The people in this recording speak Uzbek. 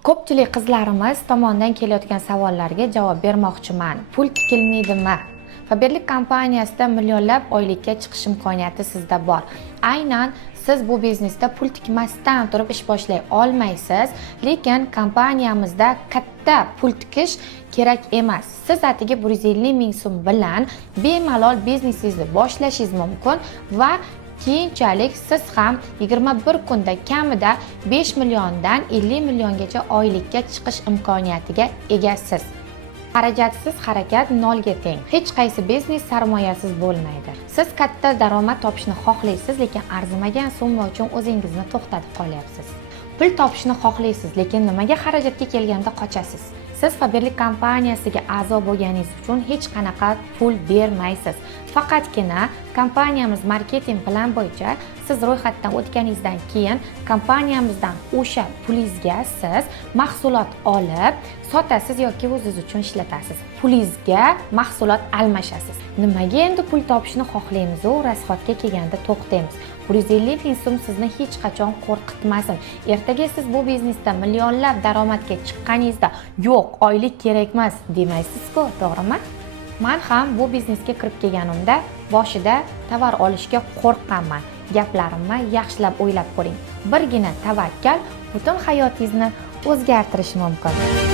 Ko'pchilik qizlarimiz tomonidan kelayotgan savollarga javob bermoqchiman. Pul tikilmaydimi? Faberlik kompaniyasida millionlab oylikka chiqish imkoniyati sizda bor. Aynan siz bu biznesda pul tikmasdan turib ish boshlay olmaysiz, lekin kompaniyamizda katta pul tikish kerak emas. Siz atigi 150 ming so'm bilan bemalol biznesingizni boshlashingiz mumkin va keyinchalik siz ham 21 kunda kamida 5 milliondan 50 milliongacha oylikka chiqish imkoniyatiga egasiz. Xarajatsiz harakat nolga teng. Hech qaysi biznes sarmoyasiz bo'lmaydi. Siz katta daromad topishni xohlaysiz, lekin arzimagan summa uchun o'zingizni to'xtatib qolyapsiz. Pul topishni xohlaysiz, lekin nimaga xarajatga kelganda qochasiz? Siz Faberlik kompaniyasiga a'zo bo'lganingiz uchun hech qanaqa pul bermaysiz. Faqatgina kompaniyamiz marketing plan bo'yicha siz ro'yxatdan o'tganingizdan keyin kompaniyamizdan o'sha pulingizga siz mahsulot olib sotasiz yoki o'zingiz uchun ishlatasiz. Pulingizga mahsulot almashasiz. Nimaga endi pul topishni xohlaymiz u rasxodga kelganda to'xtaymiz. 150 ming so'm sizni hech qachon qo'rqitmasin. Ertaga siz bu biznesda millionlab daromadga chiqqaningizda yo'q, oylik kerak emas demaysiz-ku, to'g'rimi? Men ham bu biznesga kirib kelganimda boshida tovar olishga qo'rqqanman. Gaplarimni yaxshilab o'ylab ko'ring. Birgina tavakkal butun hayotingizni o'zgartirishi mumkin.